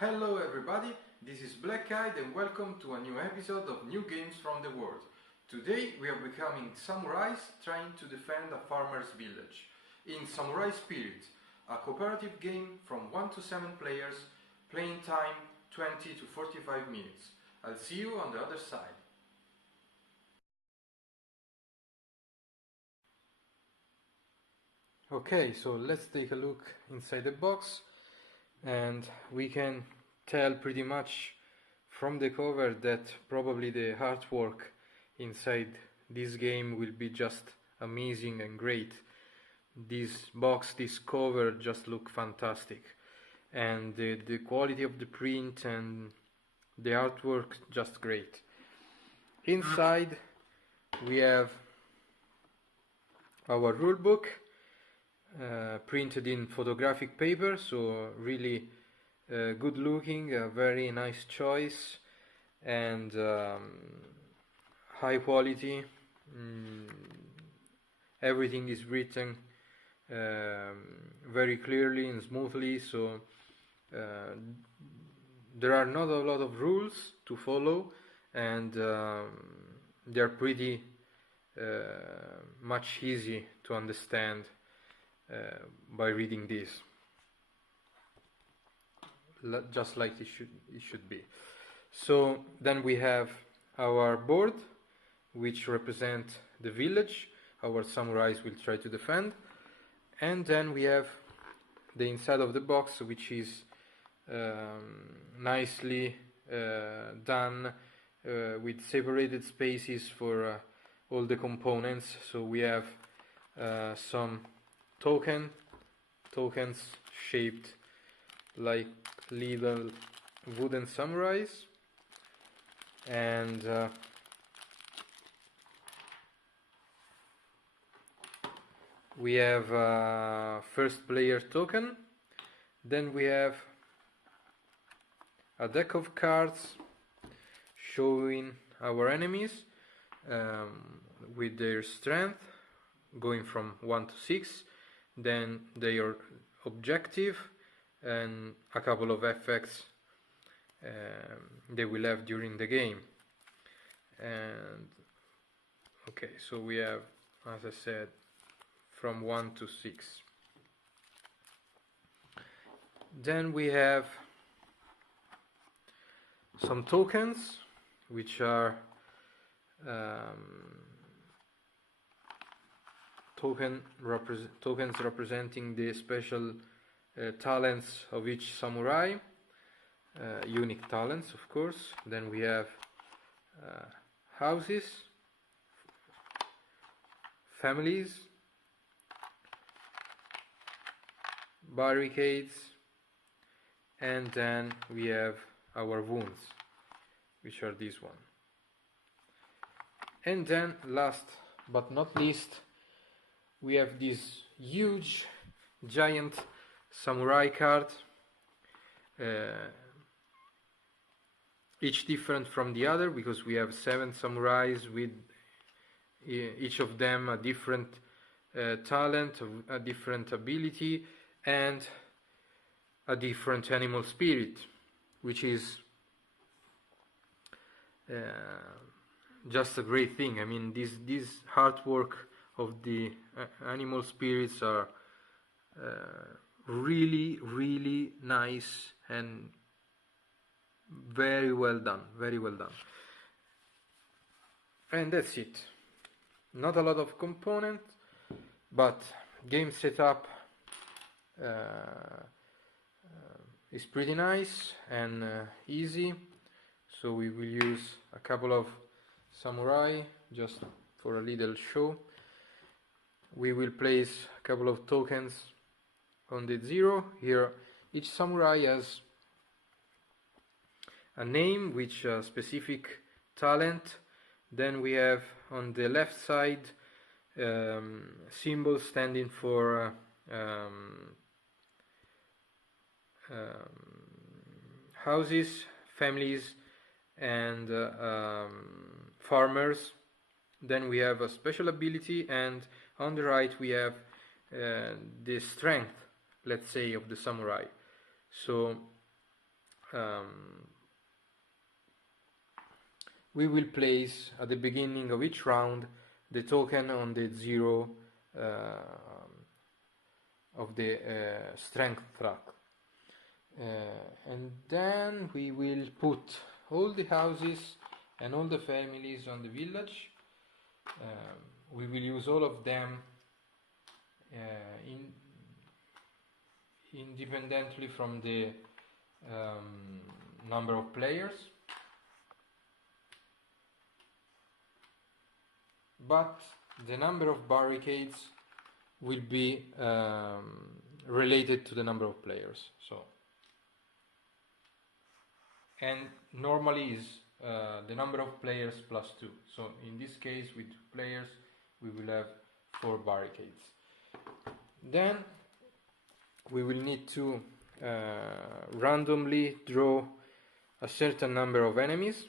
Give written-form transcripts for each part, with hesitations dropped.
Hello everybody, this is Black Eyed and welcome to a new episode of New Games from the World. Today we are becoming samurais trying to defend a farmer's village. In Samurai Spirit, a cooperative game from 1 to 7 players, playing time 20 to 45 minutes. I'll see you on the other side. Okay, so let's take a look inside the box, and we can tell pretty much from the cover that probably the artwork inside this game will be just amazing and great. This box, this cover just look fantastic, and the quality of the print and the artwork just great. Inside we have our rulebook, printed in photographic paper, so really good looking, a very nice choice, and high quality. Everything is written very clearly and smoothly, so there are not a lot of rules to follow, and they are pretty much easy to understand by reading this, just like it should be. So then we have our board, which represent the village our samurais will try to defend, and then we have the inside of the box, which is nicely done with separated spaces for all the components. So we have some tokens shaped like little wooden samurais, and we have first player token. Then we have a deck of cards showing our enemies with their strength going from 1 to 6, then their objective, and a couple of effects they will have during the game. And okay, so we have, as I said, from 1 to 6. Then we have some tokens, which are tokens representing the special talents of each samurai, unique talents, of course. Then we have houses, families, barricades, and then we have our wounds, which are this one. And then last but not least, we have this huge giant samurai card, each different from the other, because we have 7 samurais with each of them a different talent, a different ability, and a different animal spirit, which is just a great thing. I mean, this artwork of the animal spirits are really nice and very well done, and that's it. Not a lot of component, but game setup is pretty nice and easy. So we will use a couple of samurai just for a little show. We will place a couple of tokens on the 0. Here each samurai has a name, which a specific talent. Then we have on the left side symbols standing for houses, families, and farmers. Then we have a special ability, and on the right we have the strength, let's say, of the samurai. So we will place at the beginning of each round the token on the 0 of the strength track. And then we will put all the houses and all the families on the village. We will use all of them independently from the number of players, but the number of barricades will be related to the number of players. So, and normally is the number of players plus 2. So in this case, with 2 players, we will have 4 barricades. Then we will need to randomly draw a certain number of enemies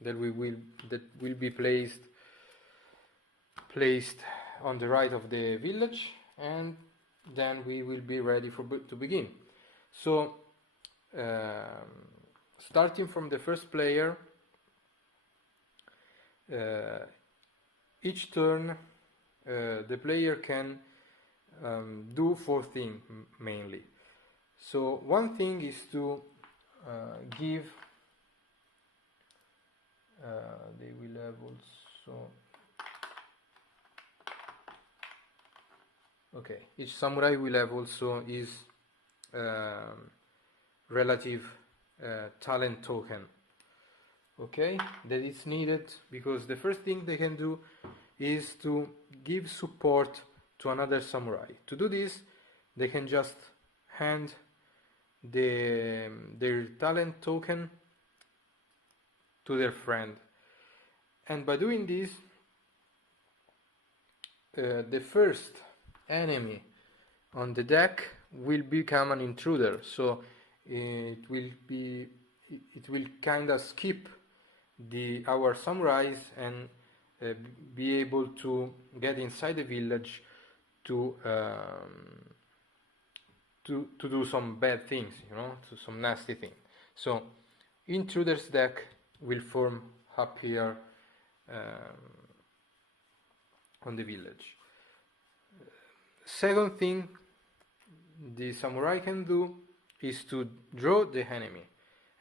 that will be placed on the right of the village, and then we will be ready to begin. So starting from the first player, each turn the player can do 4 things mainly. So one thing is to give they will have also each samurai will have also his relative talent token, that is needed, because the first thing they can do is to give support to another samurai. To do this, they can just hand their talent token to their friend, and by doing this, the first enemy on the deck will become an intruder. So it will kind of skip our samurais and be able to get inside the village to do some bad things, to some nasty things. So intruders deck will form up here on the village. Second thing the samurai can do is to draw the enemy,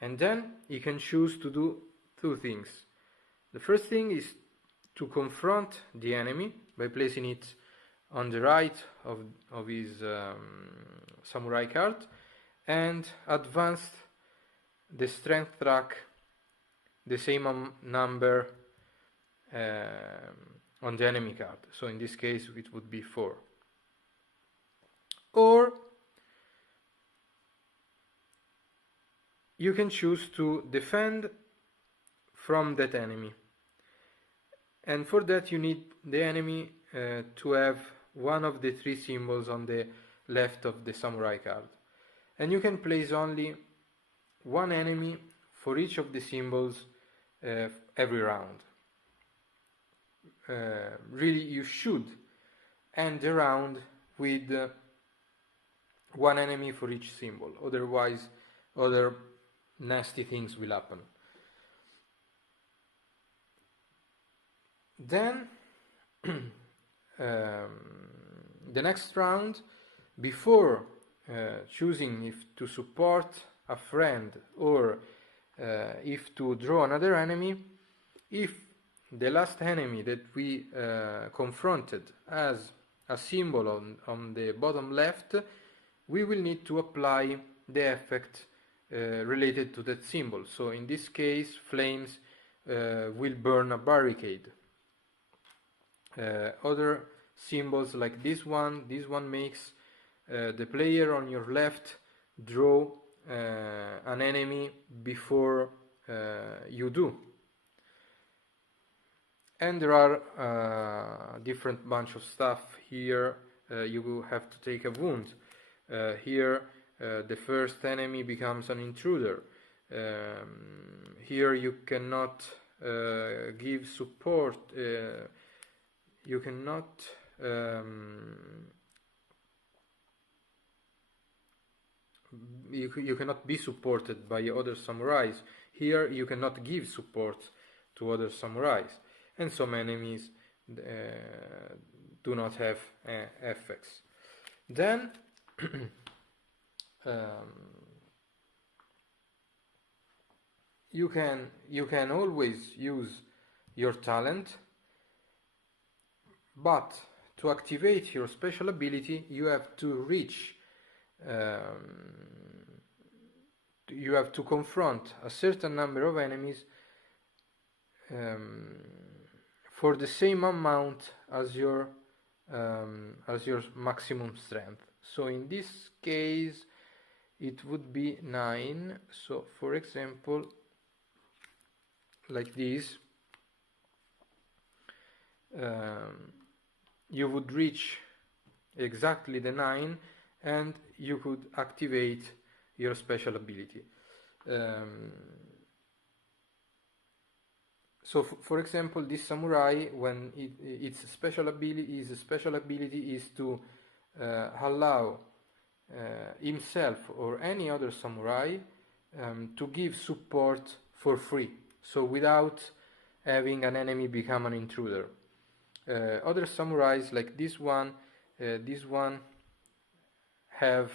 and then he can choose to do 2 things. The first thing is to confront the enemy by placing it on the right of his samurai card, and advance the strength track the same number on the enemy card. So in this case it would be 4. Or you can choose to defend from that enemy, and for that you need the enemy to have one of the 3 symbols on the left of the samurai card, and you can place only 1 enemy for each of the symbols every round. Really, you should end the round with 1 enemy for each symbol, otherwise other nasty things will happen. Then the next round, before choosing if to support a friend or if to draw another enemy, if the last enemy that we confronted has a symbol on the bottom left, we will need to apply the effect related to that symbol. So in this case, flames will burn a barricade. Other symbols like this one makes the player on your left draw an enemy before you do. And there are different bunch of stuff here. You will have to take a wound. Here the first enemy becomes an intruder. Here you cannot give support. You cannot you cannot be supported by other samurais. Here you cannot give support to other samurais, and some enemies do not have effects. Then you can always use your talent, but to activate your special ability you have to reach you have to confront a certain number of enemies for the same amount as your maximum strength. So in this case it would be 9. So for example, like this, you would reach exactly the 9 and you could activate your special ability. So for example, this samurai, when its special ability is to allow himself or any other samurai to give support for free, so without having an enemy become an intruder. Other samurais like this one have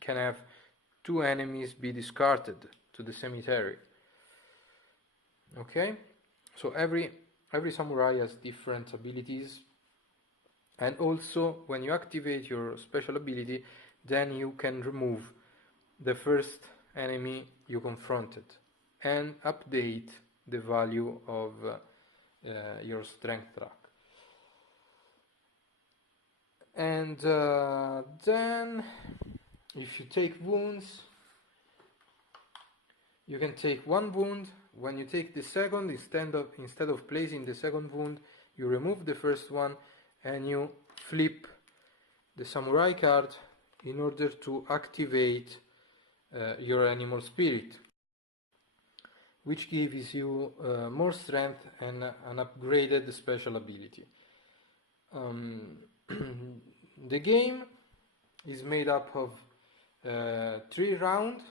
can have 2 enemies be discarded to the cemetery. Okay, so every samurai has different abilities, and also when you activate your special ability, then you can remove the first enemy you confronted and update the value of your strength track. And then if you take wounds, you can take 1 wound. When you take the second, instead of placing the second wound, you remove the first one and you flip the samurai card in order to activate your animal spirit, which gives you more strength and an upgraded special ability. The game is made up of 3 rounds.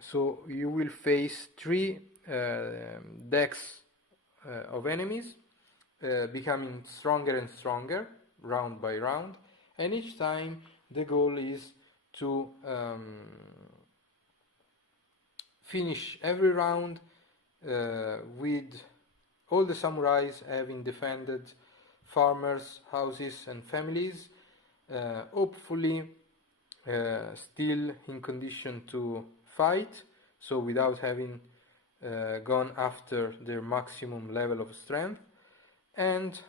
So you will face 3 decks of enemies, becoming stronger and stronger round by round, and each time the goal is to finish every round with all the samurais having defended farmers, houses and families, hopefully still in condition to fight, so without having gone after their maximum level of strength. And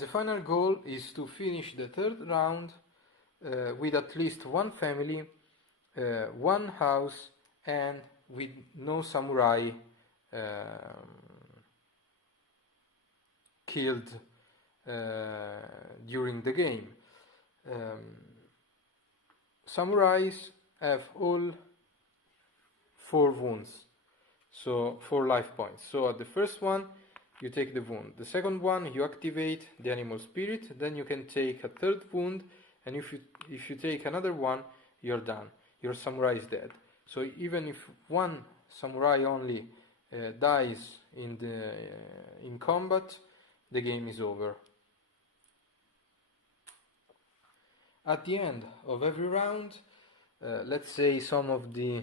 the final goal is to finish the 3rd round with at least 1 family, 1 house, and with no samurai killed during the game. Samurais have all 4 wounds, so 4 life points. So at the first one you take the wound, the second one you activate the animal spirit, then you can take a 3rd wound, and if you take another one, you're done, your samurai is dead. So even if 1 samurai only dies in combat, the game is over. At the end of every round, let's say some of the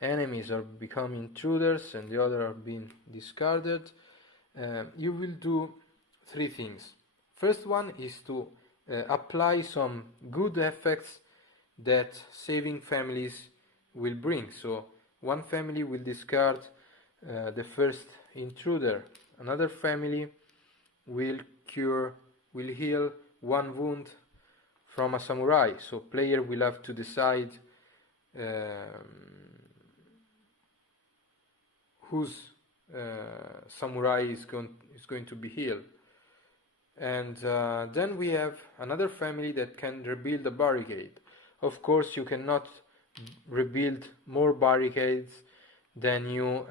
enemies are becoming intruders and the other are being discarded, you will do 3 things. First one is to apply some good effects that saving families will bring. So 1 family will discard the first intruder, another family will heal 1 wound from a samurai, so player will have to decide whose samurai is going to be healed. And then we have another family that can rebuild a barricade. Of course you cannot rebuild more barricades than you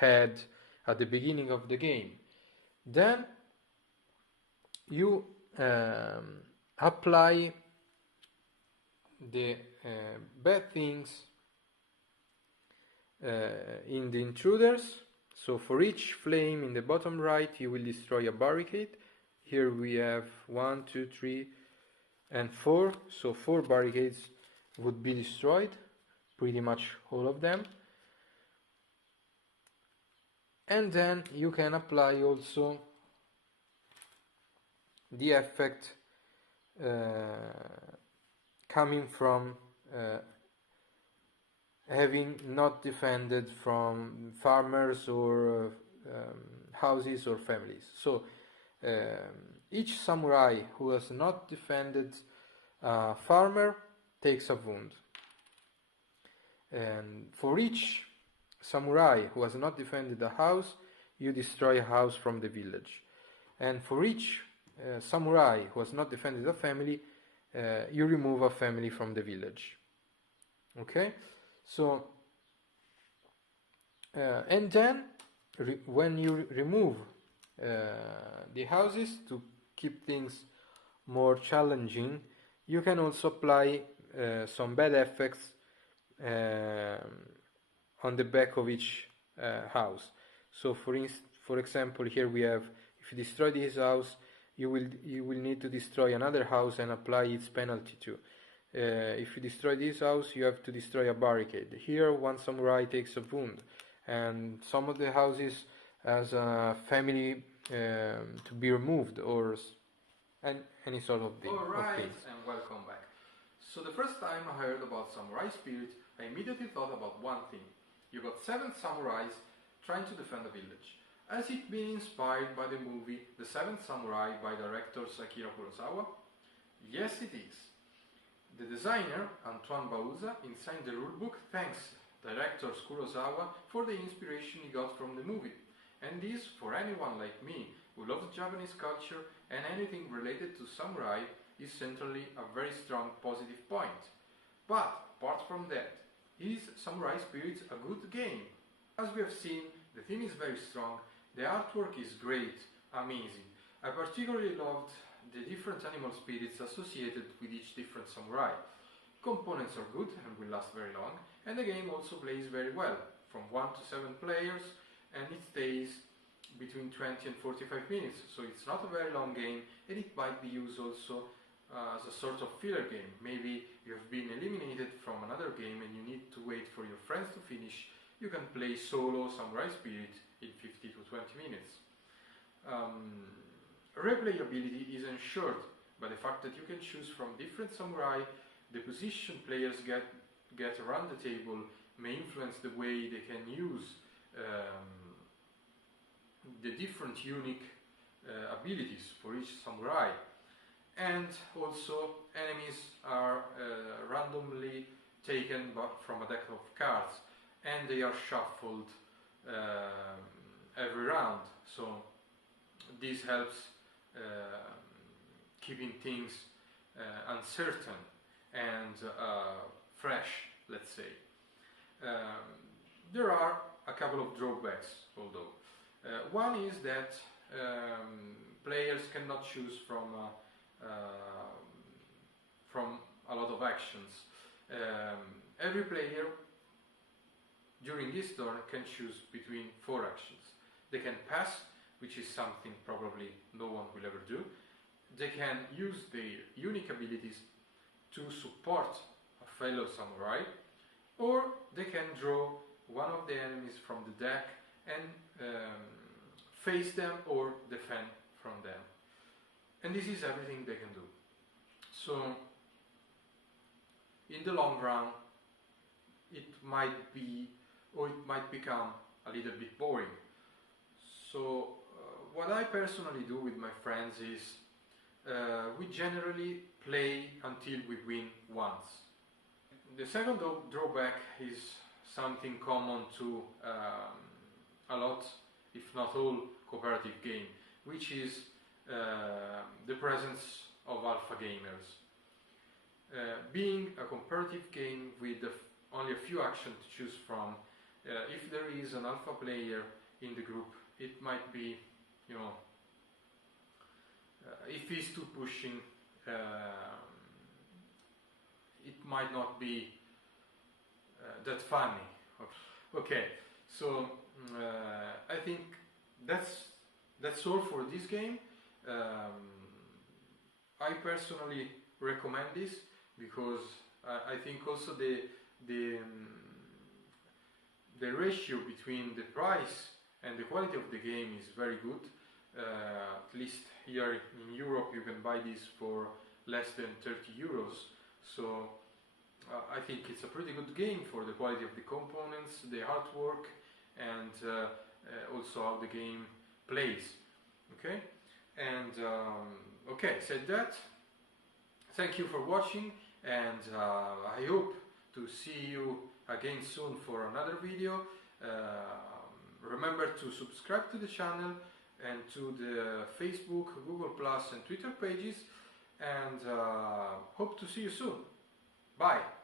had at the beginning of the game. Then you apply the bad things in the intruders. So for each flame in the bottom right, you will destroy a barricade. Here we have 1, 2, 3, and 4. So 4 barricades would be destroyed, pretty much all of them. And then you can apply also the effect coming from having not defended from farmers or houses or families. So each samurai who has not defended a farmer takes a wound. And for each samurai who has not defended a house, you destroy a house from the village. And for each samurai who has not defended a family, you remove a family from the village. Okay? So, and then when you remove the houses to keep things more challenging, you can also apply some bad effects on the back of each house. So for example, here we have, if you destroy this house, you will need to destroy another house and apply its penalty too. If you destroy this house, you have to destroy a barricade. Here, one samurai takes a wound, and some of the houses has a family to be removed, or any sort of thing. Alright, and welcome back. So the first time I heard about samurai spirit, I immediately thought about one thing. You got 7 samurais trying to defend a village. Has it been inspired by the movie The Seventh Samurai by director Akira Kurosawa? Yes, it is. The designer, Antoine Bauza, inside the rulebook thanks director Kurosawa for the inspiration he got from the movie. And this, for anyone like me, who loves Japanese culture and anything related to samurai, is certainly a very strong positive point. But, apart from that, is Samurai Spirits a good game? As we have seen, the theme is very strong, the artwork is great, amazing. I particularly loved the different animal spirits associated with each different samurai. Components are good and will last very long, and the game also plays very well, from 1 to 7 players, and it stays between 20 and 45 minutes, so it's not a very long game, and it might be used also as a sort of filler game. Maybe you have been eliminated from another game and you need to wait for your friends to finish. You can play solo Samurai Spirit in 50 to 20 minutes. Replayability is ensured by the fact that you can choose from different samurai. The position players get around the table may influence the way they can use the different unique abilities for each samurai. And also enemies are randomly taken from a deck of cards, and they are shuffled every round, so this helps keeping things uncertain and fresh, let's say. There are a couple of drawbacks, although. One is that players cannot choose from a lot of actions. Every player during this turn can choose between 4 actions. They can pass, which is something probably no one will ever do. They can use their unique abilities to support a fellow samurai, or they can draw one of the enemies from the deck and face them or defend from them. And this is everything they can do. So, in the long run, it might be, or it might become a little bit boring. So, what I personally do with my friends is we generally play until we win once. The second drawback is something common to a lot, if not all, cooperative game, which is the presence of alpha gamers. Being a comparative game with only a few actions to choose from, if there is an alpha player in the group, it might be, if he's too pushing, it might not be that funny. Okay, so I think that's all for this game. I personally recommend this because I think also the ratio between the price and the quality of the game is very good. At least here in Europe you can buy this for less than 30 euros. So I think it's a pretty good game for the quality of the components, the artwork, and also how the game plays. Okay, and okay, said that, thank you for watching, and I hope to see you again soon for another video. Remember to subscribe to the channel and to the Facebook, Google Plus and Twitter pages, and hope to see you soon. Bye!